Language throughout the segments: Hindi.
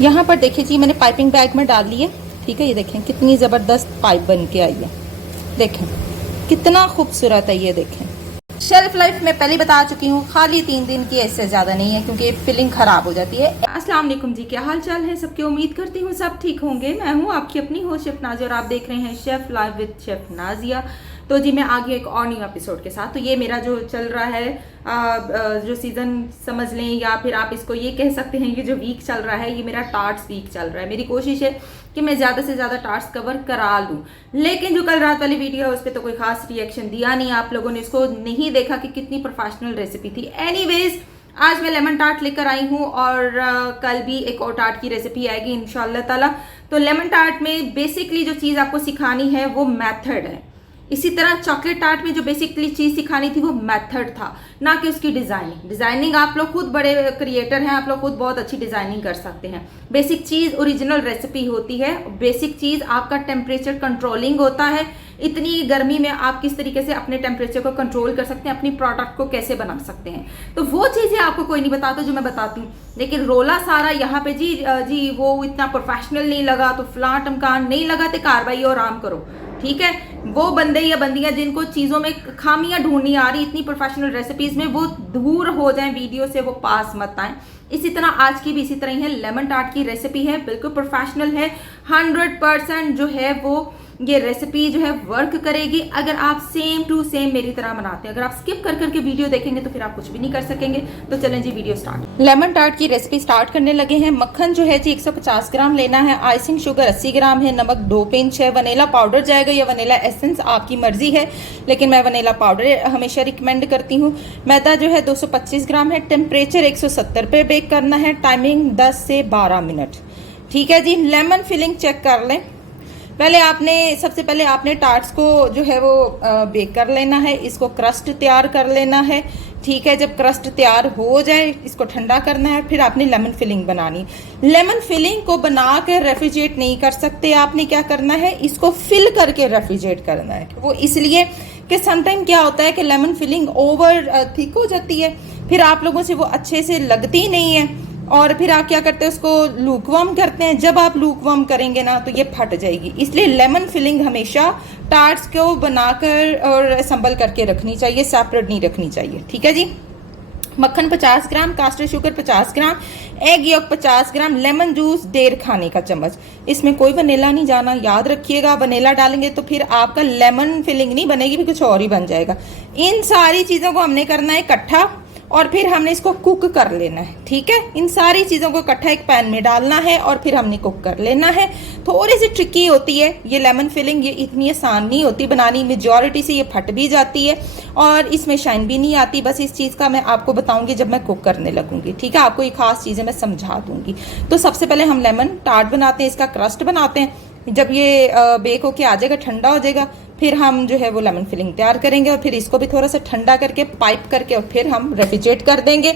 यहाँ पर देखिए जी, मैंने पाइपिंग बैग में डाल ली है। ठीक है, ये देखें कितनी ज़बरदस्त पाइप बन के आई है। देखें कितना खूबसूरत है। ये देखें शेल्फ लाइफ में पहले बता चुकी हूँ, खाली 3 दिन की, इससे ज़्यादा नहीं है क्योंकि फिलिंग ख़राब हो जाती है। अस्सलाम वालेकुम जी, क्या हाल चाल है सबके। उम्मीद करती हूँ सब ठीक होंगे। मैं हूँ आपकी अपनी होस्ट शेफ नाजिया और आप देख रहे हैं chef live with chef Nazia. तो जी मैं आ गई एक और न्यू एपिसोड के साथ। तो ये मेरा जो चल रहा है जो सीज़न समझ लें, या फिर आप इसको ये कह सकते हैं, ये जो वीक चल रहा है ये मेरा टार्ट्स वीक चल रहा है। मेरी कोशिश है कि मैं ज़्यादा से ज़्यादा टार्ट्स कवर करा लूँ। लेकिन जो कल रात वाली वीडियो है उस पर तो कोई खास रिएक्शन दिया नहीं, आप लोगों ने इसको नहीं देखा कि कितनी प्रोफेशनल रेसिपी थी। एनीवेज आज मैं लेमन टार्ट लेकर आई हूँ और कल भी एक और टार्ट की रेसिपी आएगी इंशाल्लाह ताला। तो लेमन टार्ट में बेसिकली जो चीज़ आपको सिखानी है वो मेथड है। इसी तरह चॉकलेट टार्ट में जो बेसिकली चीज़ सिखानी थी वो मेथड था, ना कि उसकी डिज़ाइनिंग। डिज़ाइनिंग आप लोग खुद बड़े क्रिएटर हैं, आप लोग खुद बहुत अच्छी डिज़ाइनिंग कर सकते हैं। बेसिक चीज़ ओरिजिनल रेसिपी होती है। बेसिक चीज़ आपका टेम्परेचर कंट्रोलिंग होता है। इतनी गर्मी में आप किस तरीके से अपने टेम्परेचर को कंट्रोल कर सकते हैं, अपनी प्रोडक्ट को कैसे बना सकते हैं। तो वो चीज़ें आपको कोई नहीं बताता जो मैं बताती हूँ। लेकिन रोला सारा यहाँ पे जी वो इतना प्रोफेशनल नहीं लगा, तो फलां टमकान नहीं लगा, तो कार्रवाई और आराम करो। ठीक है, वो बंदे या बंदियां जिनको चीज़ों में खामियां ढूंढनी आ रही इतनी प्रोफेशनल रेसिपीज में, वो दूर हो जाएं वीडियो से, वो पास मत आएं। इसी तरह आज की भी इसी तरह ही है। लेमन टार्ट की रेसिपी है, बिल्कुल प्रोफेशनल है। 100% जो है वो ये रेसिपी जो है वर्क करेगी अगर आप सेम टू सेम मेरी तरह बनाते हैं। अगर आप स्किप कर करके वीडियो देखेंगे तो फिर आप कुछ भी नहीं कर सकेंगे। तो चलें जी वीडियो स्टार्ट। लेमन टार्ट की रेसिपी स्टार्ट करने लगे हैं। मक्खन जो है जी 150 ग्राम लेना है। आइसिंग शुगर 80 ग्राम है। नमक 2 पिंच है। वनीला पाउडर जाएगा या वनीला एसेंस, आपकी मर्जी है, लेकिन मैं वनीला पाउडर हमेशा रिकमेंड करती हूँ। मैदा जो है 225 ग्राम है। टेम्परेचर 170 पे बेक करना है। टाइमिंग 10 से 12 मिनट। ठीक है जी। लेमन फिलिंग चेक कर लें। सबसे पहले आपने टार्ट्स को जो है वो बेक कर लेना है। इसको क्रस्ट तैयार कर लेना है। ठीक है, जब क्रस्ट तैयार हो जाए इसको ठंडा करना है। फिर आपने लेमन फिलिंग बनानी। लेमन फिलिंग को बना कर रेफ्रिजरेट नहीं कर सकते। आपने क्या करना है, इसको फिल करके रेफ्रिजरेट करना है। वो इसलिए कि समटाइम क्या होता है कि लेमन फिलिंग ओवर थिक हो जाती है, फिर आप लोगों से वो अच्छे से लगती नहीं है, और फिर आप क्या करते हैं उसको लूकवार्म करते हैं। जब आप लूकवार्म करेंगे ना तो ये फट जाएगी। इसलिए लेमन फिलिंग हमेशा टार्ट्स को बनाकर और असम्बल करके रखनी चाहिए, सेपरेट नहीं रखनी चाहिए। ठीक है जी। मक्खन 50 ग्राम, कास्टर शुगर 50 ग्राम, एग यॉक 50 ग्राम, लेमन जूस 1.5 खाने का चम्मच। इसमें कोई वनीला नहीं जाना, याद रखिएगा। वनीला डालेंगे तो फिर आपका लेमन फिलिंग नहीं बनेगी, भी कुछ और ही बन जाएगा। इन सारी चीज़ों को हमने करना है इकट्ठा और फिर हमने इसको कुक कर लेना है। ठीक है, इन सारी चीज़ों को इकट्ठा एक पैन में डालना है और फिर हमने कुक कर लेना है। थोड़ी सी ट्रिकी होती है ये लेमन फिलिंग, ये इतनी आसान नहीं होती बनानी। मेजॉरिटी से ये फट भी जाती है और इसमें शाइन भी नहीं आती। बस इस चीज़ का मैं आपको बताऊंगी जब मैं कुक करने लगूंगी। ठीक है, आपको ये खास चीज़ें मैं समझा दूंगी। तो सबसे पहले हम लेमन टार्ट बनाते हैं, इसका क्रस्ट बनाते हैं। जब ये बेक होके आ जाएगा, ठंडा हो जाएगा, फिर हम जो है वो लेमन फिलिंग तैयार करेंगे और फिर इसको भी थोड़ा सा ठंडा करके पाइप करके और फिर हम रेफ्रिजरेट कर देंगे।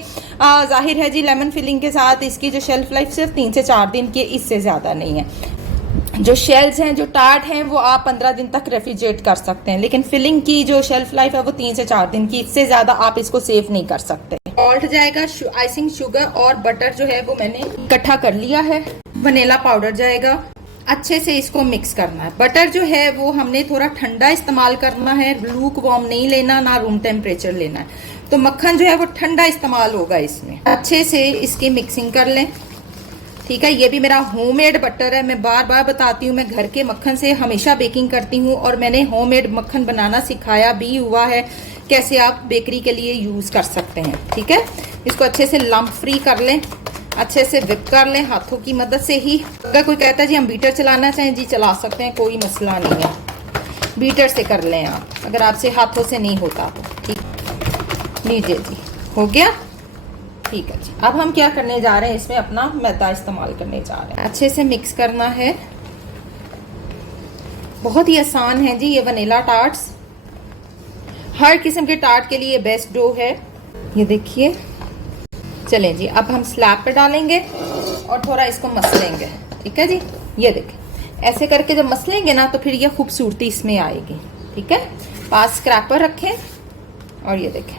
जाहिर है जी लेमन फिलिंग के साथ इसकी जो शेल्फ लाइफ सिर्फ 3 से 4 दिन की, इससे ज़्यादा नहीं है। जो शेल्स हैं, जो टार्ट हैं, वो आप 15 दिन तक रेफ्रिजरेट कर सकते हैं, लेकिन फिलिंग की जो शेल्फ लाइफ है वो 3 से 4 दिन की, इससे ज़्यादा आप इसको सेव नहीं कर सकते। सॉल्ट जाएगा, आइसिंग शुगर और बटर जो है वो मैंने इकट्ठा कर लिया है। वनीला पाउडर जाएगा। अच्छे से इसको मिक्स करना है। बटर जो है वो हमने थोड़ा ठंडा इस्तेमाल करना है, लूक वार्म नहीं लेना, ना रूम टेम्परेचर लेना है। तो मक्खन जो है वो ठंडा इस्तेमाल होगा इसमें। अच्छे से इसकी मिक्सिंग कर लें। ठीक है, ये भी मेरा होममेड बटर है। मैं बार बार बताती हूँ, मैं घर के मक्खन से हमेशा बेकिंग करती हूँ और मैंने होममेड मक्खन बनाना सिखाया भी हुआ है, कैसे आप बेकरी के लिए यूज़ कर सकते हैं। ठीक है, इसको अच्छे से लम्प फ्री कर लें, अच्छे से विप कर लें हाथों की मदद से ही। अगर कोई कहता है जी हम बीटर चलाना चाहें, जी चला सकते हैं, कोई मसला नहीं है। बीटर से कर लें आप, अगर आपसे हाथों से नहीं होता तो। ठीक, लीजिए जी, हो गया। ठीक है जी। अब हम क्या करने जा रहे हैं, इसमें अपना मैदा इस्तेमाल करने जा रहे हैं। अच्छे से मिक्स करना है। बहुत ही आसान है जी ये वनीला टार्ट्स। हर किस्म के टार्ट के लिए बेस्ट डो है। ये देखिए। चलें जी, अब हम स्लैब पे डालेंगे और थोड़ा इसको मसलेंगे। ठीक है जी, ये देखें, ऐसे करके जब मसलेंगे ना तो फिर ये खूबसूरती इसमें आएगी। ठीक है, पास स्क्रैपर रखें और ये देखें,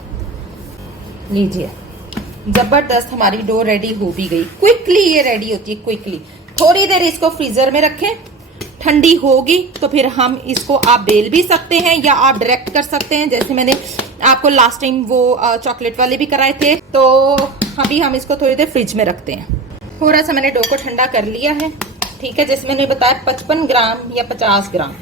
लीजिए जबरदस्त हमारी डो रेडी हो भी गई। क्विकली ये रेडी होती है, क्विकली। थोड़ी देर इसको फ्रीजर में रखें, ठंडी होगी तो फिर हम इसको आप बेल भी सकते हैं या आप डायरेक्ट कर सकते हैं, जैसे मैंने आपको लास्ट टाइम वो चॉकलेट वाले भी कराए थे। तो अभी हम इसको थोड़ी देर फ्रिज में रखते हैं। थोड़ा सा मैंने डो को ठंडा कर लिया है, ठीक है। जैसे मैंने बताया 55 ग्राम या 50 ग्राम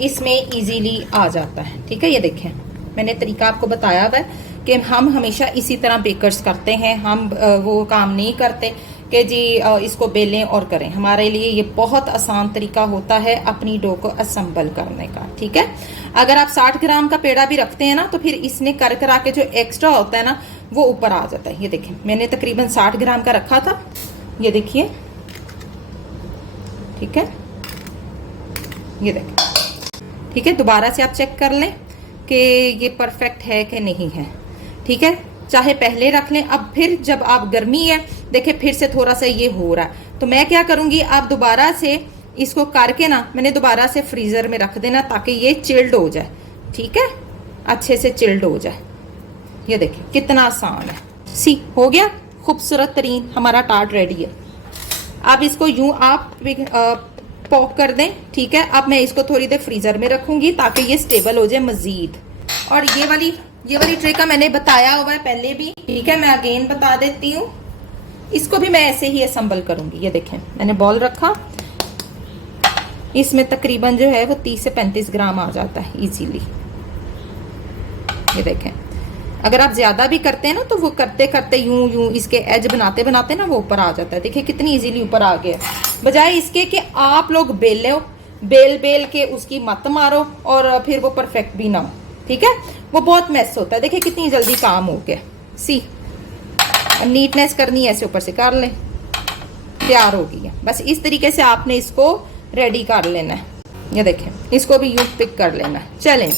इसमें इजीली आ जाता है, ठीक है। ये देखें, मैंने तरीका आपको बताया हुआ है कि हम हमेशा इसी तरह बेकर्स करते हैं। हम वो काम नहीं करते कि जी इसको बेलें और करें। हमारे लिए ये बहुत आसान तरीका होता है अपनी डो को असेंबल करने का, ठीक है। अगर आप 60 ग्राम का पेड़ा भी रखते हैं ना, तो फिर इसमें कर करा के जो एक्स्ट्रा होता है ना, वो ऊपर आ जाता है। ये देखें, मैंने तकरीबन 60 ग्राम का रखा था, ये देखिए, ठीक है। ये देखें, ठीक है। दोबारा से आप चेक कर लें कि ये परफेक्ट है कि नहीं है, ठीक है। चाहे पहले रख लें, अब फिर जब आप गर्मी है, देखिए फिर से थोड़ा सा ये हो रहा है, तो मैं क्या करूंगी, आप दोबारा से इसको करके ना, मैंने दोबारा से फ्रीजर में रख देना ताकि ये चिल्ड हो जाए, ठीक है, अच्छे से चिल्ड हो जाए। ये देखिए कितना आसान है। सी हो गया, खूबसूरत तरीन हमारा टार्ट रेडी है। अब इसको यूं आप पॉक कर दें, ठीक है। अब मैं इसको थोड़ी देर फ्रीजर में रखूंगी ताकि ये स्टेबल हो जाए मजीद। और ये वाली ट्रे का मैंने बताया हुआ है पहले भी, ठीक है। मैं अगेन बता देती हूँ, इसको भी मैं ऐसे ही असेंबल करूंगी। ये देखें, मैंने बॉल रखा, इसमें तकरीबन जो है वो 30 से 35 ग्राम आ जाता है इजीली। ये देखें, अगर आप ज्यादा भी करते हैं ना, तो वो करते करते यूं इसके एज बनाते बनाते ना वो ऊपर आ जाता है। देखिए कितनी इजीली ऊपर आ गया, बजाय इसके कि आप लोग बेल के उसकी मत मारो और फिर वो परफेक्ट भी ना हो, ठीक है। वो बहुत मेस होता है। देखिए कितनी जल्दी काम हो गया। सी नीटनेस करनी है, ऐसे ऊपर से कर लें, तैयार हो गई है। बस इस तरीके से आपने इसको रेडी कर लेना है। ये देखें, इसको भी यूं पिक कर लेना है। चलें,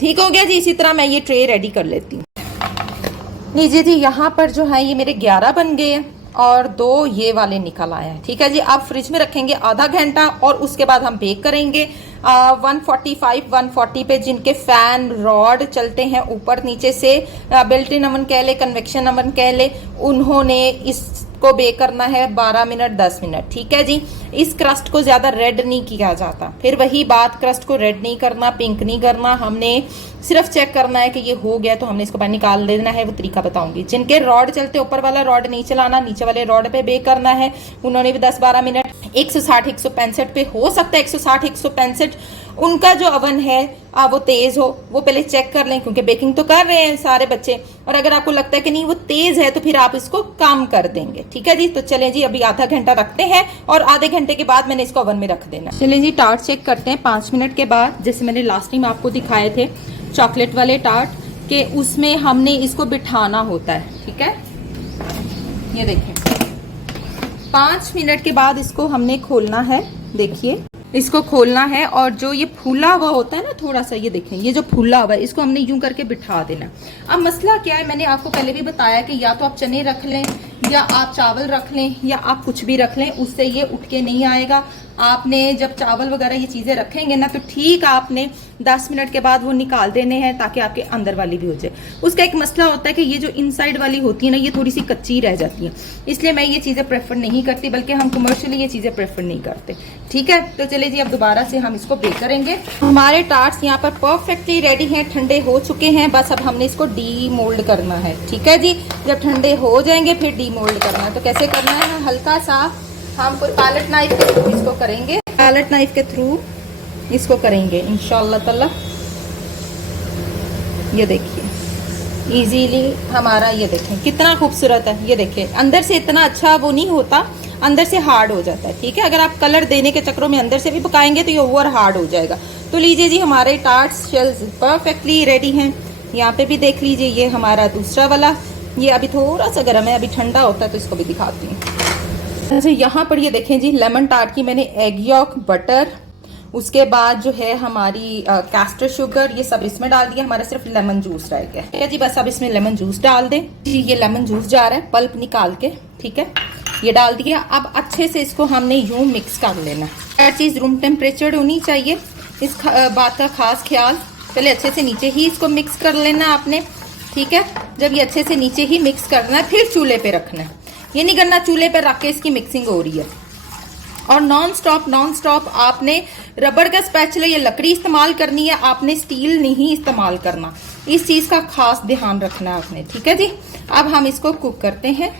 ठीक हो गया जी। इसी तरह मैं ये ट्रे रेडी कर लेती हूँ। लीजिए जी, यहाँ पर जो है ये मेरे 11 बन गए हैं और 2 ये वाले निकल आए हैं, ठीक है जी। आप फ्रिज में रखेंगे आधा घंटा और उसके बाद हम बेक करेंगे 140 पे, जिनके फैन रॉड चलते हैं ऊपर नीचे से, बिल्ट इन ओवन कह ले, कन्वेक्शन ओवन कह ले, उन्होंने इसको बेक करना है 12 मिनट 10 मिनट, ठीक है जी। इस क्रस्ट को ज्यादा रेड नहीं किया जाता। फिर वही बात, क्रस्ट को रेड नहीं करना, पिंक नहीं करना, हमने सिर्फ चेक करना है कि ये हो गया तो हमने इसको बाहर निकाल देना है। वो तरीका बताऊंगी। जिनके रॉड चलते, ऊपर वाला रॉड नहीं चलाना, नीचे वाले रॉड पे बेक करना है, उन्होंने भी 10-12 मिनट 160-165 पे, हो सकता है 160-165 उनका जो अवन है वो तेज हो। वो पहले चेक कर लें, क्योंकि बेकिंग तो कर रहे हैं सारे बच्चे। और अगर आपको लगता है कि नहीं वो तेज है, तो फिर आप इसको कम कर देंगे, ठीक है जी। तो चलें जी, अभी आधा घंटा रखते हैं और आधे घंटे के बाद मैंने इसको ओवन में रख देना। चलें जी, टार्ट चेक करते हैं 5 मिनट के बाद। जैसे मैंने लास्ट टाइम आपको दिखाए थे चॉकलेट वाले टार्ट के, उसमें हमने इसको बिठाना होता है, ठीक है। ये देखें, 5 मिनट के बाद इसको हमने खोलना है। देखिए, इसको खोलना है और जो ये फूला हुआ होता है ना थोड़ा सा, ये देखें, ये जो फूला हुआ है, इसको हमने यूं करके बिठा देना। अब मसला क्या है, मैंने आपको पहले भी बताया कि या तो आप चने रख लें या आप चावल रख लें या आप कुछ भी रख लें, उससे ये उठ के नहीं आएगा। आपने जब चावल वगैरह ये चीज़ें रखेंगे ना, तो ठीक आपने 10 मिनट के बाद वो निकाल देने हैं ताकि आपके अंदर वाली भी हो जाए। उसका एक मसला होता है कि ये जो इनसाइड वाली होती है ना, ये थोड़ी सी कच्ची रह जाती है, इसलिए मैं ये चीज़ें प्रेफर नहीं करती, बल्कि हम कमर्शियली ये चीज़ें प्रेफर नहीं करते, ठीक है। तो चलिए जी, अब दोबारा से हम इसको बेक करेंगे। हमारे टार्ट्स यहाँ पर परफेक्टली रेडी हैं, ठंडे हो चुके हैं। बस अब हमने इसको डी मोल्ड करना है, ठीक है जी। जब ठंडे हो जाएंगे फिर डी मोल्ड करना है। तो कैसे करना है, हल्का सा हम कोई पैलेट नाइफ के थ्रू इसको करेंगे, पैलेट नाइफ के थ्रू इसको करेंगे इंशाल्लाह ताला। ये देखिए इजीली हमारा, ये देखें कितना खूबसूरत है। ये देखिए अंदर से इतना अच्छा वो नहीं होता, अंदर से हार्ड हो जाता है, ठीक है। अगर आप कलर देने के चक्करों में अंदर से भी पकाएंगे तो ये ओवर हार्ड हो जाएगा। तो लीजिए जी, हमारे टार्ट्स शेल्स परफेक्टली रेडी हैं। यहाँ पे भी देख लीजिए, ये हमारा दूसरा वाला, ये अभी थोड़ा सा गर्म है, अभी ठंडा होता है तो इसको भी दिखाती हूँ। अच्छा, यहाँ पर ये देखें जी, लेमन टार्ट की मैंने एग यॉक, बटर, उसके बाद जो है हमारी कैस्टर शुगर, ये सब इसमें डाल दिया। हमारा सिर्फ लेमन जूस रह गया, ठीक है जी। बस अब इसमें लेमन जूस डाल दें जी। ये लेमन जूस जा रहा है पल्प निकाल के, ठीक है, ये डाल दिया। अब अच्छे से इसको हमने यूं मिक्स कर लेना। हर चीज़ रूम टेम्परेचर होनी चाहिए, इस बात का खास ख्याल। पहले अच्छे से नीचे ही इसको मिक्स कर लेना आपने। ठीक है। जब ये अच्छे से नीचे ही मिक्स करना है, फिर चूल्हे पे रखना है। ये नहीं करना चूल्हे पे रख के इसकी मिक्सिंग हो रही है। और नॉन स्टॉप आपने रबड़ का स्पैचुला या लकड़ी इस्तेमाल करनी है, आपने स्टील नहीं इस्तेमाल करना। इस चीज का खास ध्यान रखना है आपने, ठीक है जी। अब हम इसको कुक करते हैं।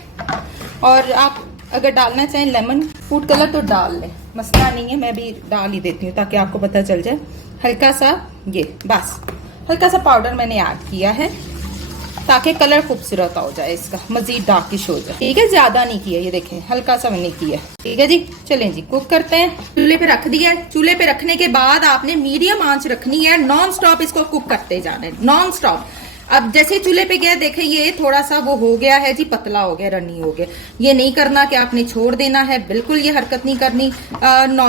और आप अगर डालना चाहें लेमन फूड कलर तो डाल लें, मसला नहीं है, मैं भी डाल ही देती हूँ ताकि आपको पता चल जाए। हल्का सा ये बस हल्का सा पाउडर मैंने ऐड किया है ताकि कलर खूबसूरत हो जाए, इसका मजीद डार्किश हो जाए, ठीक है। ज्यादा नहीं किया, ये देखें हल्का सा मैंने किया, ठीक है जी। चलें जी कुक करते हैं। चूल्हे पे रख दिया है। चूल्हे पे रखने के बाद आपने मीडियम आंच रखनी है, नॉन स्टॉप इसको कुक करते जाना है, नॉन स्टॉप। अब जैसे चूल्हे पे गया देखे ये थोड़ा सा वो हो गया है जी, पतला हो गया, रनी हो गया। ये नहीं करना कि आपने छोड़ देना है, बिल्कुल ये हरकत नहीं करनी।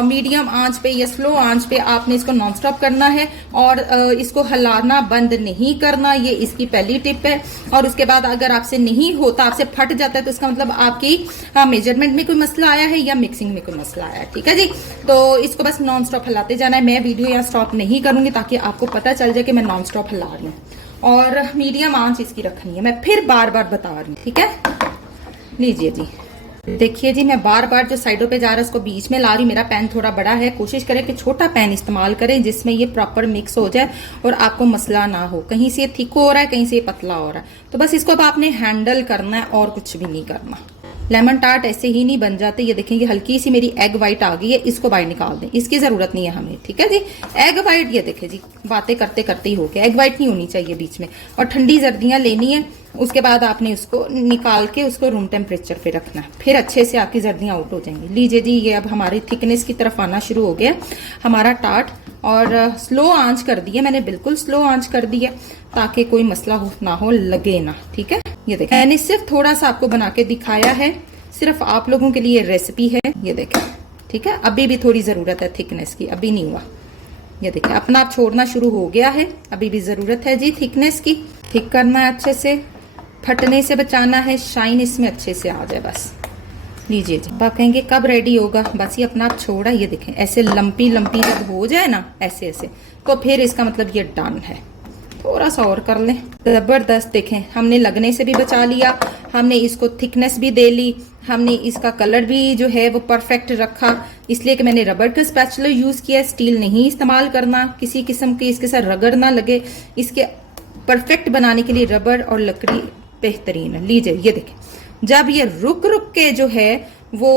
मीडियम आंच पे या स्लो आंच पे आपने इसको नॉन स्टॉप करना है और इसको हिलाना बंद नहीं करना। ये इसकी पहली टिप है। और उसके बाद अगर आपसे नहीं होता, आपसे फट जाता है, तो इसका मतलब आपकी मेजरमेंट में कोई मसला आया है या मिक्सिंग में कोई मसला आया है, ठीक है जी। तो इसको बस नॉन स्टॉप हिलाते जाना है। मैं वीडियो यहाँ स्टॉप नहीं करूंगी ताकि आपको पता चल जाए कि मैं नॉन स्टॉप हिला रही हूँ। और मीडियम आंच इसकी रखनी है, मैं फिर बार बार बता रही हूँ, ठीक है। लीजिए जी, देखिए जी, मैं बार बार जो साइडों पे जा रहा है उसको बीच में ला रही। मेरा पैन थोड़ा बड़ा है, कोशिश करें कि छोटा पैन इस्तेमाल करें जिसमें ये प्रॉपर मिक्स हो जाए और आपको मसला ना हो, कहीं से ये थिक हो रहा है, कहीं से ये पतला हो रहा है। तो बस इसको अब आपने हैंडल करना है और कुछ भी नहीं करना। लेमन टार्ट ऐसे ही नहीं बन जाते। ये देखें, ये हल्की सी मेरी एग वाइट आ गई है, इसको बाहर निकाल दें, इसकी जरूरत नहीं है हमें, ठीक है जी। एग वाइट, ये देखें जी, बातें करते करते ही हो गया। एग वाइट नहीं होनी चाहिए बीच में। और ठंडी जर्दियां लेनी है, उसके बाद आपने उसको निकाल के उसको रूम टेम्परेचर पे रखना है, फिर अच्छे से आपकी जर्दियां आउट हो जाएंगी। लीजिए जी, ये अब हमारी थिकनेस की तरफ आना शुरू हो गया हमारा टार्ट। और स्लो आंच कर दी है मैंने, बिल्कुल स्लो आंच कर दी है ताकि कोई मसला ना हो, लगे ना, ठीक है। ये देखें, मैंने सिर्फ थोड़ा सा आपको बना के दिखाया है, सिर्फ आप लोगों के लिए रेसिपी है। ये देखें, ठीक है। अभी भी थोड़ी जरूरत है थिकनेस की, अभी नहीं हुआ। ये देखें, अपना आप छोड़ना शुरू हो गया है, अभी भी जरूरत है जी थिकनेस की। थिक करना है अच्छे से, फटने से बचाना है, शाइन इसमें अच्छे से आ जाए बस। लीजिए जी, आप कहेंगे कब रेडी होगा, बस ये अपना आप छोड़ा। ये देखें, ऐसे लंपी लंपी जब हो जाए ना, ऐसे ऐसे, तो फिर इसका मतलब ये डन है। थोड़ा सा और कर लें, जबरदस्त। देखें, हमने लगने से भी बचा लिया, हमने इसको थिकनेस भी दे ली, हमने इसका कलर भी जो है वो परफेक्ट रखा, इसलिए कि मैंने रबड़ का स्पैचुला यूज किया, स्टील नहीं इस्तेमाल करना किसी किस्म की, इसके साथ रगड़ ना लगे। इसके परफेक्ट बनाने के लिए रबड़ और लकड़ी बेहतरीन है। लीजिए, ये देखें, जब ये रुक रुक के जो है वो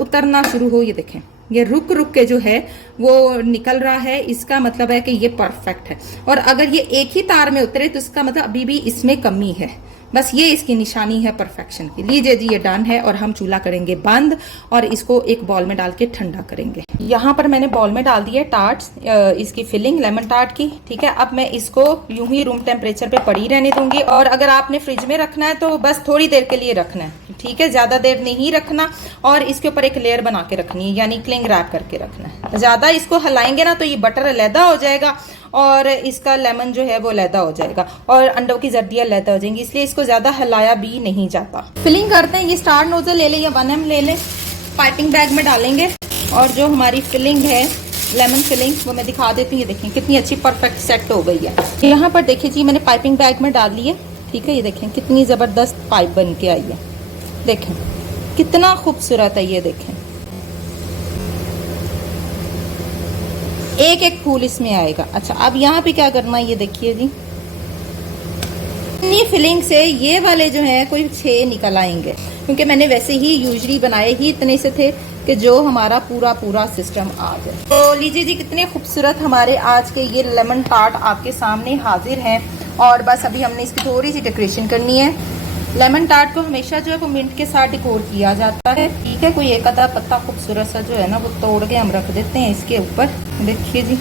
उतरना शुरू हो, ये देखें, ये रुक रुक के जो है वो निकल रहा है, इसका मतलब है कि ये परफेक्ट है। और अगर ये एक ही तार में उतरे तो इसका मतलब अभी भी इसमें कमी है, बस ये इसकी निशानी है परफेक्शन की। लीजिए जी, ये डन है और हम चूल्हा करेंगे बंद और इसको एक बॉल में डाल के ठंडा करेंगे। यहाँ पर मैंने बॉल में डाल दिया टार्ट्स, इसकी फिलिंग लेमन टार्ट की, ठीक है। अब मैं इसको यूं ही रूम टेम्परेचर पे पड़ी रहने दूंगी। और अगर आपने फ्रिज में रखना है तो बस थोड़ी देर के लिए रखना है, ठीक है, ज्यादा देर नहीं रखना। और इसके ऊपर एक लेयर बना के रखनी है, यानी क्लिंग रैप करके रखना है। ज्यादा इसको हिलाएंगे ना तो ये बटर अलहदा हो जाएगा और इसका लेमन जो है वो अलहदा हो जाएगा और अंडों की जर्दियां अलहदा हो जाएंगी, इसलिए इसको ज्यादा हिलाया भी नहीं जाता। फिलिंग करते हैं, ये स्टार नोजल ले लें या 1M ले लें, पाइपिंग बैग में डालेंगे। और जो हमारी फिलिंग है लेमन फिलिंग वो मैं दिखा देती हूँ। ये देखें कितनी अच्छी परफेक्ट सेट हो गई है। यहाँ पर देखिए जी, मैंने पाइपिंग बैग में डाल ली है, ठीक है। ये देखें कितनी जबरदस्त पाइप बन के आई है, देखें कितना खूबसूरत है। ये देखें, एक एक फूल इसमें आएगा। अच्छा, अब यहाँ पे क्या करना है, ये देखिए जी, इतनी फिलिंग से ये वाले जो है कोई 6 निकल आएंगे, क्योंकि मैंने वैसे ही यूजली बनाए ही इतने से थे कि जो हमारा पूरा पूरा सिस्टम आ जाए। तो लीजिए जी, कितने खूबसूरत हमारे आज के ये लेमन टार्ट आपके सामने हाजिर हैं। और बस अभी हमने इसकी थोड़ी सी डेकोरेशन करनी है। लेमन टार्ट को हमेशा जो है वो मिंट के साथ डेकोर किया जाता है, ठीक है। कोई एक आधा पत्ता खूबसूरत सा जो है ना वो तोड़ के हम रख देते हैं इसके ऊपर। देखिए जी,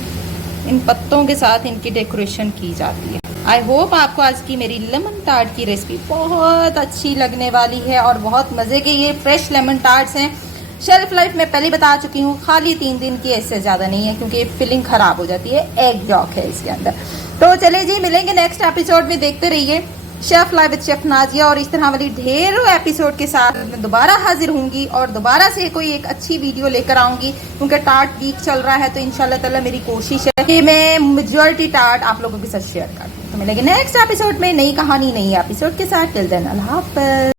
इन पत्तों के साथ इनकी डेकोरेशन की जाती है। आई होप आपको आज की मेरी लेमन टार्ट की रेसिपी बहुत अच्छी लगने वाली है और बहुत मजे के ये फ्रेश लेमन टार्ट्स हैं। शेल्फ लाइफ में पहले बता चुकी हूँ, खाली 3 दिन की, इससे ज्यादा नहीं है, क्योंकि फिलिंग खराब हो जाती है, एग यॉक है इसके अंदर। तो चले जी, मिलेंगे नेक्स्ट एपिसोड में, देखते रहिए। Chef live with chef Nazia और इस तरह वाली ढेरों एपिसोड के साथ मैं दोबारा हाजिर होंगी और दोबारा से कोई एक अच्छी वीडियो लेकर आऊंगी, क्योंकि टार्ट वीक चल रहा है तो इंशाल्लाह ताला मेरी कोशिश है कि मैं मेजॉरिटी टार्ट आप लोगों के साथ शेयर कर दूं। तो मिलेंगे नेक्स्ट एपिसोड में नई कहानी नई एपिसोड के साथ। टिल देन अल्लाह हाफ़िज़।